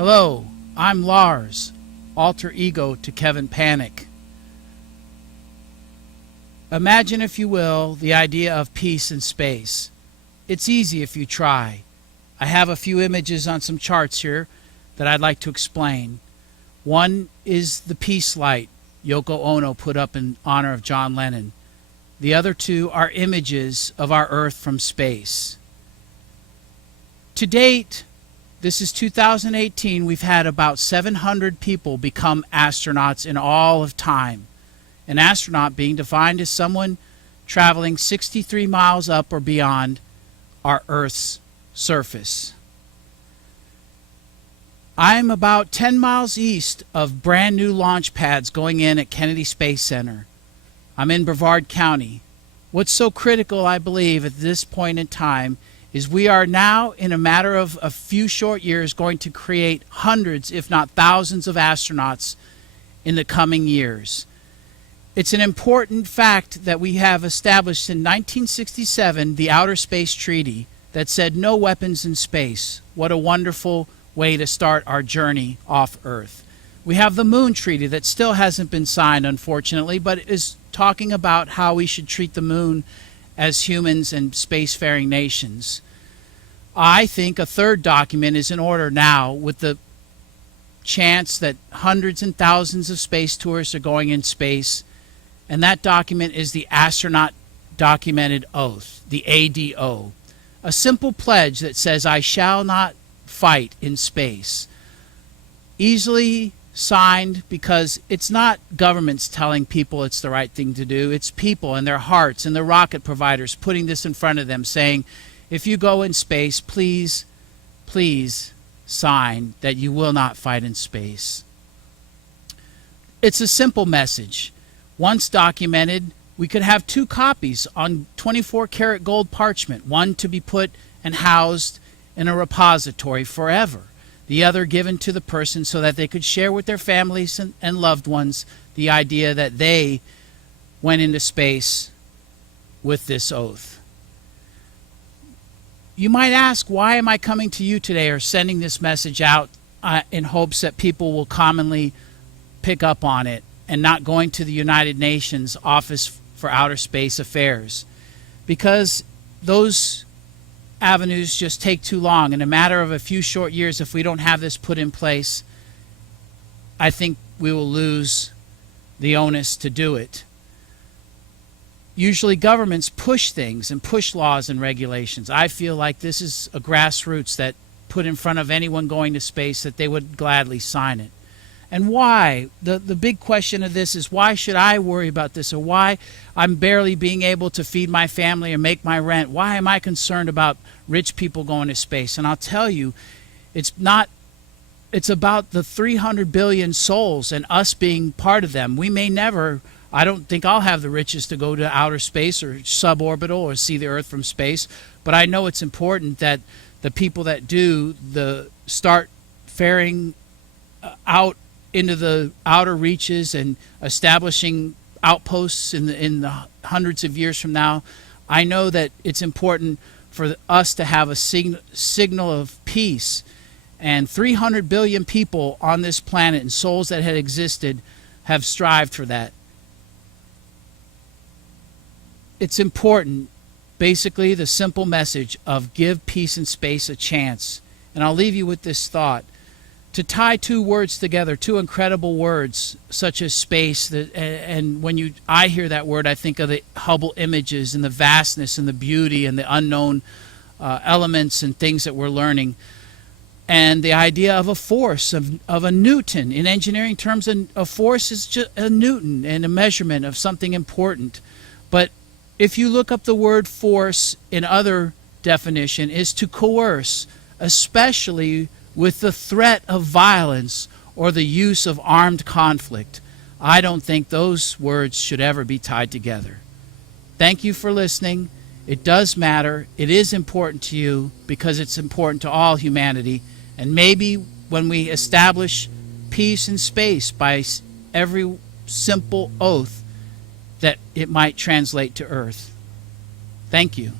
Hello, I'm Lars, alter ego to Kevin Panic. Imagine, if you will, the idea of peace in space. It's easy if you try. I have a few images on some charts here that I'd like to explain. One is the peace light Yoko Ono put up in honor of John Lennon. The other two are images of our Earth from space. To date, this is 2018, we've had about 700 people become astronauts in all of time. An astronaut being defined as someone traveling 63 miles up or beyond our Earth's surface. I'm about 10 miles east of brand new launch pads going in at Kennedy Space Center. I'm in Brevard County. What's so critical, I believe, at this point in time is we are now, in a matter of a few short years, going to create hundreds, if not thousands, of astronauts in the coming years. It's an important fact that we have established in 1967 the Outer Space Treaty that said no weapons in space. What a wonderful way to start our journey off Earth. We have the Moon Treaty that still hasn't been signed, unfortunately, but is talking about how we should treat the moon as humans and spacefaring nations. I think a third document is in order now, with the chance that hundreds and thousands of space tourists are going in space, and that document is the Astronaut Documented Oath, the ADO. A simple pledge that says, I shall not fight in space. Easily signed, because it's not governments telling people it's the right thing to do. It's people and their hearts and the rocket providers putting this in front of them, saying, if you go in space, please, please sign that you will not fight in space. It's a simple message. Once documented, we could have two copies on 24-karat gold parchment, one to be put and housed in a repository forever, the other given to the person so that they could share with their families and loved ones the idea that they went into space with this oath. You might ask, why am I coming to you today or sending this message out in hopes that people will commonly pick up on it and not going to the United Nations Office for Outer Space Affairs? Because those avenues just take too long. In a matter of a few short years, if we don't have this put in place, I think we will lose the onus to do it. Usually governments push things and push laws and regulations. I feel like this is a grassroots that put in front of anyone going to space that they would gladly sign it. And why? The big question of this is, why should I worry about this? Or why I'm barely being able to feed my family or make my rent? Why am I concerned about rich people going to space? And I'll tell you, it's about the 300 billion souls and us being part of them. We may never, I don't think I'll have the riches to go to outer space or suborbital or see the Earth from space, but I know it's important that the people that do start faring out into the outer reaches and establishing outposts in the hundreds of years from now. I know that it's important for us to have a signal of peace. And 300 billion people on this planet and souls that had existed have strived for that. It's important, basically the simple message of give peace and space a chance. And I'll leave you with this thought. To tie two words together, two incredible words, such as space, and when I hear that word, I think of the Hubble images and the vastness and the beauty and the unknown elements and things that we're learning. And the idea of a force, of a Newton. In engineering terms, a force is just a Newton and a measurement of something important. But if you look up the word force in other definition, is to coerce, especially with the threat of violence or the use of armed conflict. I don't think those words should ever be tied together. Thank you for listening. It does matter. It is important to you because it's important to all humanity. And maybe when we establish peace in space by every simple oath, that it might translate to Earth. Thank you.